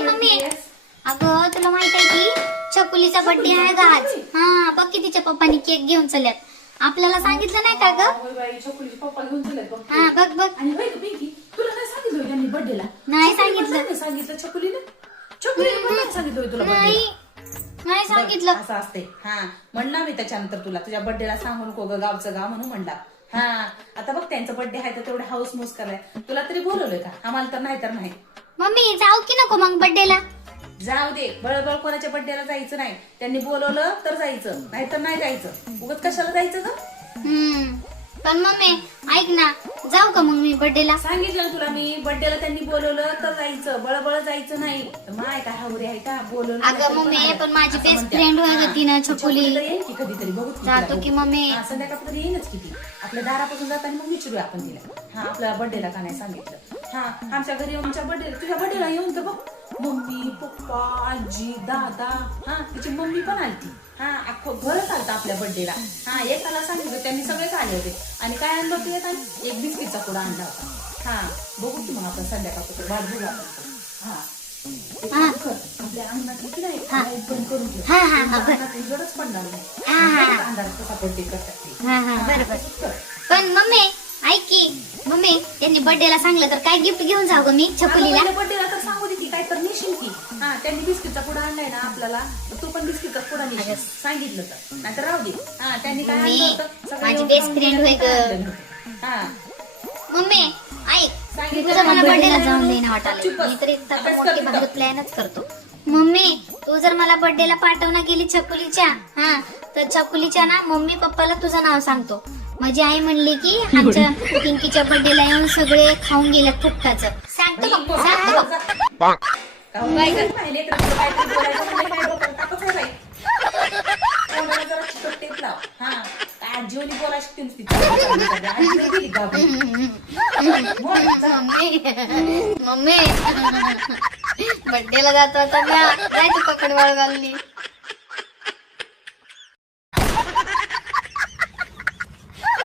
Mummy, अगं तुला माहित आहे की छकुलीचा बर्थडे आहे का आज? हा बघ की तिच्या पप्पानी केक घेऊन चल्यात. आपल्याला सांगितलं नाही का ग? होय बाई, छकुलीचे पप्पा घेऊन चलेत बघ. हा बघ बघ. आणि होय का पिंकी, तुला नाही सांगितलं त्यांनी बर्थडेला? नाही सांगितलं. सांगितलं छकुलीने पण नाही सांगितलं होय तुला नाही birthday ला? नाही सांगितलं. असं असते. हा म्हणला मी त्याच्यानंतर तुला तुझ्या बर्थडेला सांगू नको ग, गावचं गाव म्हणून म्हणला. हा आता बघ त्यांचा बर्थडे आहे तर तेवढे हाऊस मूस कराय तुला तरी बोलवलंय का? आम्हाला तर नाही तर नाही. मम्मी जाऊ की नको मग बर्थडेला? जाऊ दे, बळबळ कोणाच्या बर्थडेला जायचं नाही. त्यांनी बोलवलं तर जायचं, नाहीतर नाही जायचं. उगाच कशाला जायचं ग? पण मम्मी ऐक ना, जाऊ का मग मी बर्थडेला? सांगितलं ना तुला मी, बर्थडेला त्यांनी बोलवलं तर जायचं, बळबळ जायचं नाही. माय काय हावरे आहे का बोलवलं? अगं मम्मी पण माझी बेस्ट फ्रेंड होती ना छकुली. येईल की कधीतरी बघू की जातो तिला की बघू. मम्मी. हा, संध्याकाळपर्यंत येईनच किती. आपल्या दारापासून जाताना मग विचारूया आपण तिला. हा आपल्या बर्थडेला का नाही सांगितलं. हा आमच्या घरी आमच्या बर्थडे तुझ्या बर्थडेला येऊन तर बघ, मम्मी पप्पा आजी दादा, हा तिची मम्मी पण आलती. हा अख्खं घरच आलतं आपल्या बर्थडेला. हा एकाला सांगितलं त्यांनी सगळेच आले होते. आणि काय आणलं होतं येताना? एक बिस्किटचा पुडा आणला होता. हा बघू की मग आपण संध्याकाळपर्यंत वाट बघू आपण. हा आपल्या अंगणात किती नाही लाईट बंद करून ठेव. हा हा हा अंगणात उजेडच पडणार नाही. हा, हा. अंधारात कसा बर्थडे करतात ते. हा हा बरोबर. तसंच कर. पण मम्मी ऐक की, मम्मी त्यांनी बर्थडेला सांगलं तर काय गिफ्ट घेऊन जाऊ ग मी छकुलीला? बर्थडेला तर सांगू दे की काय तर नेशील की. हा त्यांनी बिस्किटचा पुडा आणलाय ना आपल्याला, तर तू पण बिस्किटचा पुडा नेशील सांगितलं तर. नाहीतर राहू दे. हा त्यांनी काय आणलं होतं? सगळं माझी येऊन बेस्ट खाऊन फ्रेंड होय गेलं. ग. हा मम्मी ऐक, सांगितलं तुझं ना, मला birthday बर्थडेला ला जाऊन जाऊन देणं वाटायला. चुपच. मी तरी अभ्यास मोठी कर भांडू तिथं. प्लॅनच करतो. मम्मी तू जर मला बर्थडेला पाठवणं केली छकुलीच्या, हा तर छकुलीच्या ना मम्मी पप्पाला तुझं नाव सांगतो. माझी आई म्हणली की आमच्या पिंकीच्या बर्थडेला येऊन सगळे खाऊन गेले फुकटाचं. सांगतो बघ, सांगतो बघ. काय कर पाहिले तर तुला काहीतरी बोलायचं म्हणजे काय डोक्याला तापच आहे बाई. तोंडाला जरा चिकट टेप लाव. हा काय आजीवनी बोलायला शिकते नुसती. आजीवनी गेली गावाला. बोल, जा. मम्मी बर्थडेला जातो आता मी. काय तू पकड वाळ घालली?